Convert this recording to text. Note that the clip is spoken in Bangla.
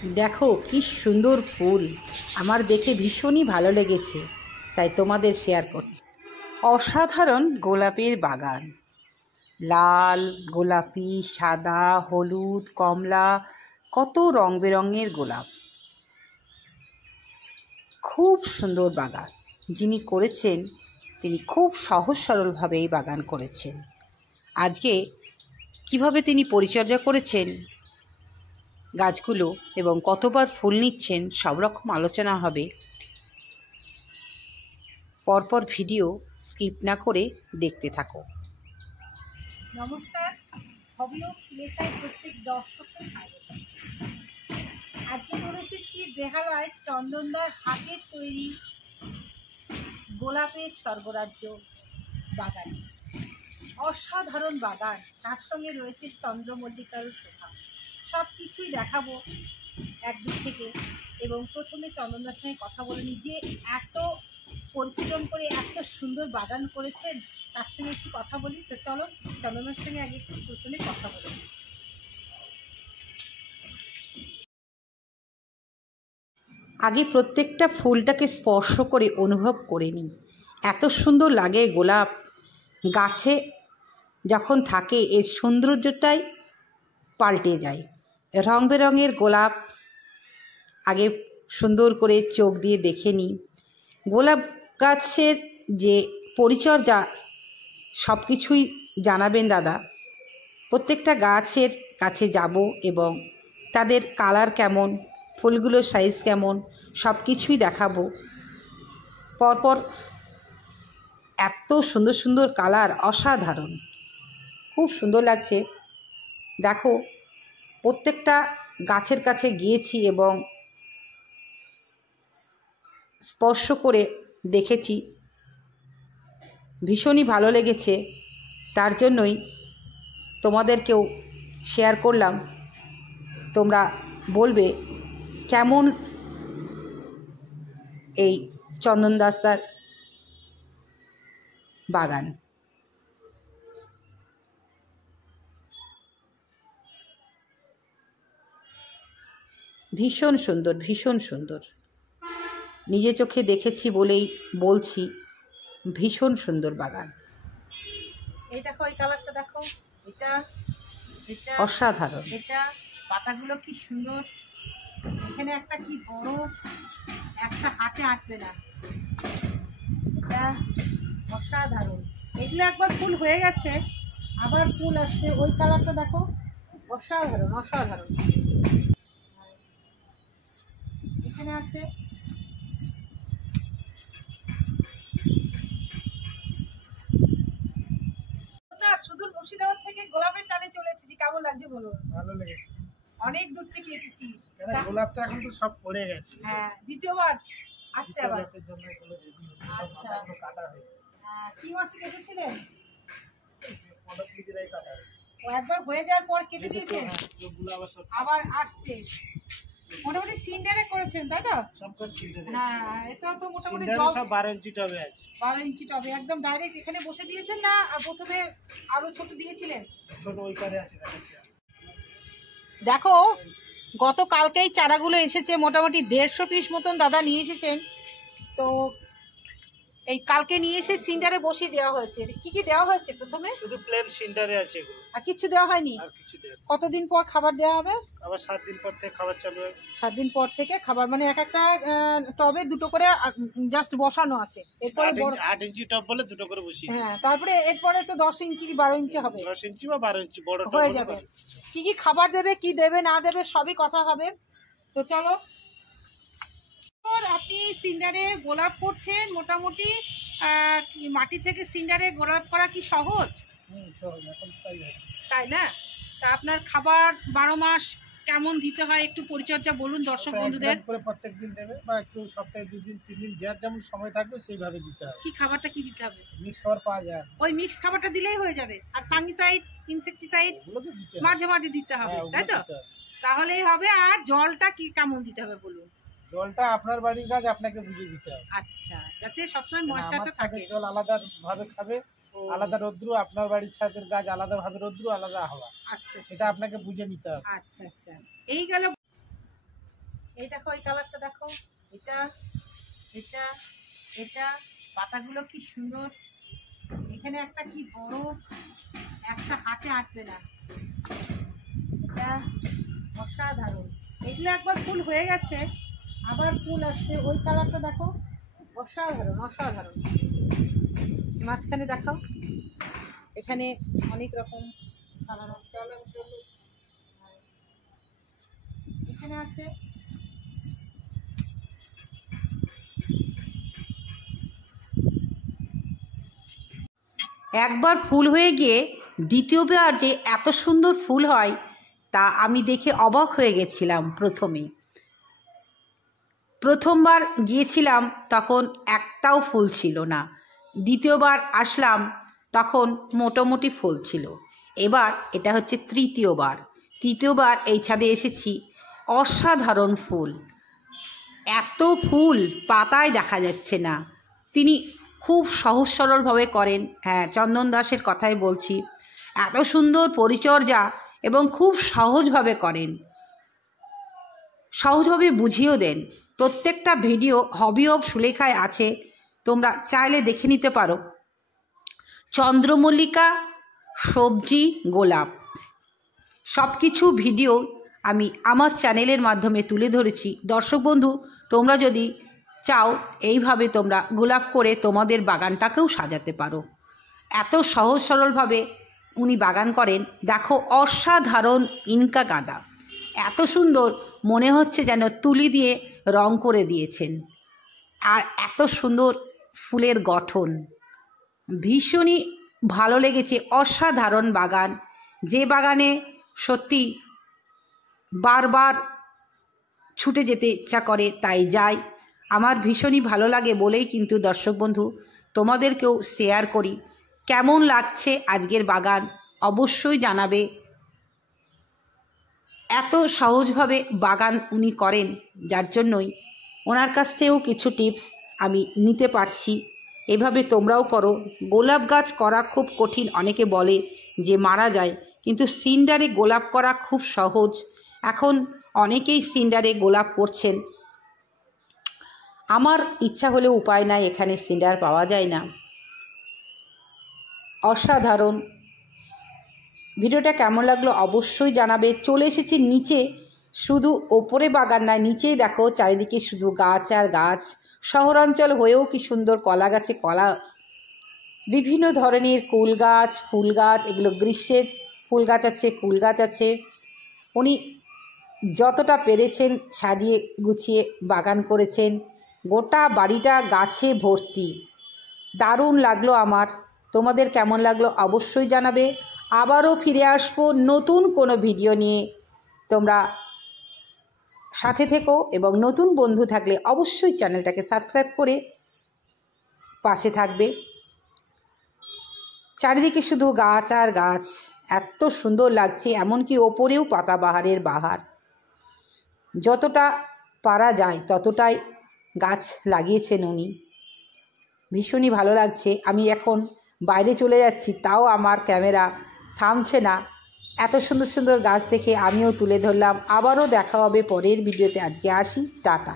দেখো কি সুন্দর ফুল, আমার দেখে ভীষণই ভালো লেগেছে, তাই তোমাদের শেয়ার করছি। অসাধারণ গোলাপের বাগান, লাল, গোলাপি, সাদা, হলুদ, কমলা, কত রং বেরঙের গোলাপ। খুব সুন্দর বাগান। যিনি করেছেন তিনি খুব সহজ সরলভাবে এই বাগান করেছেন। আজকে কিভাবে তিনি পরিচর্যা করেছেন গাছগুলো এবং কতবার ফুল নিচ্ছেন সব রকম আলোচনা হবে। পরপর ভিডিও স্কিপ না করে দেখতে থাকো। নমস্কার, হবি ও লেখায় প্রত্যেক দর্শককে স্বাগত। আজকে চলে এসেছি বেহালায় চন্দনদার হাতের তৈরি গোলাপের স্বর্গরাজ্য বাগানে। অসাধারণ বাগান, তার সঙ্গে রয়েছে চন্দ্রমল্লিকারও শোভা। সব কিছুই দেখাবো একদিক থেকে। এবং প্রথমে চন্দনদার সঙ্গে কথা বলে নিই যে এত পরিশ্রম করে এত সুন্দর বাগান করেছেন, তার সঙ্গে একটু কথা বলি। তো চলো চন্দনদার সঙ্গে আগে একটু প্রথমে কথা বলে নিই। আগে প্রত্যেকটা ফুলটাকে স্পর্শ করে অনুভব করে নিই। এত সুন্দর লাগে গোলাপ গাছে যখন থাকে, এর সৌন্দর্যটাই পাল্টে যায়। রং বেরঙের গোলাপ আগে সুন্দর করে চোখ দিয়ে দেখে নিই। গোলাপ গাছের যে পরিচর্যা সব কিছুই জানাবেন দাদা। প্রত্যেকটা গাছের কাছে যাব এবং তাদের কালার কেমন, ফুলগুলোর সাইজ কেমন, সব কিছুই দেখাবো। পরপর এত সুন্দর সুন্দর কালার, অসাধারণ, খুব সুন্দর লাগছে। দেখো প্রত্যেকটা গাছের কাছে গিয়েছি এবং স্পর্শ করে দেখেছি, ভীষণই ভালো লেগেছে। তার জন্যই তোমাদেরকেও শেয়ার করলাম। তোমরা বলবে কেমন এই চন্দন দাসদার বাগান। ভীষণ সুন্দর, ভীষণ সুন্দর। নিজে চোখে দেখেছি বলেই বলছি, ভীষণ সুন্দর বাগান। এই দেখো, এই কালারটা দেখো, এটা এটা অসাধারণ। এটা পাতাগুলো কি সুন্দর, এখানে একটা কি বড়, একটা হাতে আঁটবে না, এটা অসাধারণ। এগুলো একবার ফুল হয়ে গেছে, আবার ফুল আসছে। ওই কালারটা দেখো, অসাধারণ অসাধারণ। এখানে আছে সুদূর মুর্শিদাবাদ থেকে গোলাপের টানে চলে এসেছি। কেমন লাগছে বলো? ভালো লেগেছে, অনেক দূর থেকে এসেছি। গোলাপটা এখন তো সব পড়ে গেছে। হ্যাঁ, দ্বিতীয়বার আসছে আবার। আচ্ছা, কি মাসে কেটেছিলেন? ও একবার হয়ে যাওয়ার পর কেটে দিয়েছেন, আবার আসছে। মোটামুটি সিন্ডারে করেছেন তাই তো? হ্যাঁ, এটা তো মোটামুটি 12 ইঞ্চি টবে আছে। 12 ইঞ্চি টবে একদম ডাইরেক্ট এখানে বসে দিয়েছেন না প্রথমে আরো ছোট দিয়েছিলেন? ছোট ওই পারে আছে। দেখো গতকালকেই চারাগুলো এসেছে, মোটামুটি 150 পিস মতন দাদা নিয়ে এসেছেন। তো এই কালকে নিয়ে এসে সিন্ডারে বসিয়ে দেওয়া হয়েছে। কি কি দেওয়া হয়েছে? প্রথমে শুধু প্লেন সিন্ডারে আছে এগুলো, আর কিছু দেওয়া হয়নি। আর কিছু দেওয়া। কতদিন পর খাবার দেওয়া হবে? আবার 7 দিন পর থেকে খাবার চালু হবে। 7 দিন পর থেকে খাবার, মানে এক একটা টবে দুটো করে জাস্ট বসানো আছে। এরপরে 8 ইঞ্চি টব বলে দুটো করে বসিয়ে। হ্যাঁ, তারপরে এরপরে তো 10 ইঞ্চি কি 12 ইঞ্চি হবে। 10 ইঞ্চি বা 12 ইঞ্চি বড় টব হয়ে যাবে। কি কি খাবার দেবে, কি দেবে না দেবে সবই কথা হবে। তো চলো, আপনি সিন্ডারে গোলাপ করছেন, মোটামুটি মাটি থেকে সিন্ডারে গোলাপ করা কি সহজ? তাই না? তা আপনার খাবার 12 মাস কেমন দিতে হয় একটু পরিচর্যা বলুন দর্শক বন্ধুদের। প্রত্যেক দিন দেবে বা একটু সপ্তাহে 2 দিন 3 দিন যার যেমন সময় থাকবে সেইভাবে দিতে হবে। কি খাবারটা কি দিতে হবে? মিক্স খাবার পাওয়া যায়, ওই মিক্স খাবারটা দিলেই হয়ে যাবে। আর ফাঙ্গিসাইড, ইনসেকটিসাইড মাঝে মাঝে দিতে হবে, তাই তো? তাহলেই হবে। আর জলটা কি কেমন দিতে হবে বলুন? জলটা আপনার বাড়ির গাছ আপনাকে বুঝে দিতে হবে। আচ্ছা, যাতে সবসময় ময়েশ্চারটা থাকে। জল আলাদা ভাবে খাবে, আলাদা রৌদ্র, আপনার বাড়ির ছাদের গাছ আলাদা ভাবে রৌদ্র, আলাদা হাওয়া। আচ্ছা, সেটা আপনাকে বুঝে নিতে হবে। আচ্ছা আচ্ছা, এই গেল। এই দেখো এই কালারটা দেখো, এটা এটা এটা পাতাগুলো কি সুন্দর, এখানে একটা কি বড়, একটা হাতে আটবে না, এটা অসাধারণ। এগুলো একবার ফুল হয়ে গেছে, আবার ফুল আসছে। ওই কালারটা দেখো, অসাধারণ অসাধারণ। মাঝখানে দেখাও, এখানে অনেক রকম কালার আছে, এখানে আছে একবার ফুল হয়ে গিয়ে দ্বিতীয়বার যে এত সুন্দর ফুল হয় তা আমি দেখে অবাক হয়ে গেছিলাম। প্রথমবার গিয়েছিলাম তখন একটাও ফুল ছিল না, দ্বিতীয়বার আসলাম তখন মোটামুটি ফুল ছিল। এবার এটা হচ্ছে তৃতীয়বার এই ছাদে এসেছি। অসাধারণ ফুল, এত ফুল পাতায় দেখা যাচ্ছে না। তিনি খুব সহজ সরলভাবে করেন, হ্যাঁ চন্দন দাসের কথাই বলছি। এত সুন্দর পরিচর্যা এবং খুব সহজভাবে করেন, সহজভাবে বুঝিয়েও দেন। প্রত্যেকটা ভিডিও হবি অফ সুলেখায় আছে, তোমরা চাইলে দেখে নিতে পারো। চন্দ্রমল্লিকা, সবজি, গোলাপ সব কিছু ভিডিও আমি আমার চ্যানেলের মাধ্যমে তুলে ধরেছি। দর্শক বন্ধু, তোমরা যদি চাও এইভাবে তোমরা গোলাপ করে তোমাদের বাগানটাকেও সাজাতে পারো। এত সহজ সরলভাবে উনি বাগান করেন। দেখো অসাধারণ ইনকা গাঁদা, এত সুন্দর, মনে হচ্ছে যেন তুলি দিয়ে রং করে দিয়েছেন। আর এত সুন্দর ফুলের গঠন, ভীষণই ভালো লেগেছে। অসাধারণ বাগান, যে বাগানে সত্যি বারবার ছুটে যেতে ইচ্ছা করে তাই যাই। আমার ভীষণই ভালো লাগে বলেই কিন্তু দর্শক বন্ধু তোমাদেরকেও শেয়ার করি। কেমন লাগছে আজকের বাগান অবশ্যই জানাবে। এত সহজভাবে বাগান উনি করেন, যার জন্যই ওনার কাছ থেকেও কিছু টিপস আমি নিতে পারছি। এভাবে তোমরাও করো। গোলাপ গাছ করা খুব কঠিন, অনেকে বলে যে মারা যায়, কিন্তু সিন্ডারে গোলাপ করা খুব সহজ। এখন অনেকেই সিন্ডারে গোলাপ করছেন। আমার ইচ্ছা হলেও উপায় নাই, এখানে সিন্ডার পাওয়া যায় না। অসাধারণ। ভিডিওটা কেমন লাগলো অবশ্যই জানাবে। চলে এসেছি নিচে, শুধু ওপরে বাগান নয়, নিচেই দেখো চারিদিকে শুধু গাছ আর গাছ। শহরাঞ্চল হয়েও কি সুন্দর কলা গাছে কলা, বিভিন্ন ধরনের কুল গাছ, ফুল গাছ, এগুলো গ্রীষ্মের ফুল গাছ আছে, কুল গাছ আছে। উনি যতটা পেরেছেন সাজিয়ে গুছিয়ে বাগান করেছেন। গোটা বাড়িটা গাছে ভর্তি, দারুণ লাগলো আমার। তোমাদের কেমন লাগলো অবশ্যই জানাবে। আবারও ফিরে আসবো নতুন কোনো ভিডিও নিয়ে, তোমরা সাথে থেকো। এবং নতুন বন্ধু থাকলে অবশ্যই চ্যানেলটাকে সাবস্ক্রাইব করে পাশে থাকবে। চারিদিকে শুধু গাছ আর গাছ, এত সুন্দর লাগছে। এমনকি ওপরেও পাতাবাহারের বাহার। যতটা পারা যায় ততটাই গাছ লাগিয়েছেন উনি, ভীষণই ভালো লাগছে। আমি এখন বাইরে চলে যাচ্ছি, তাও আমার ক্যামেরা থামছে না। এত সুন্দর সুন্দর গাছ দেখে আমিও তুলে ধরলাম। আবারও দেখা হবে পরের ভিডিওতে। আজকে আসি, টাটা।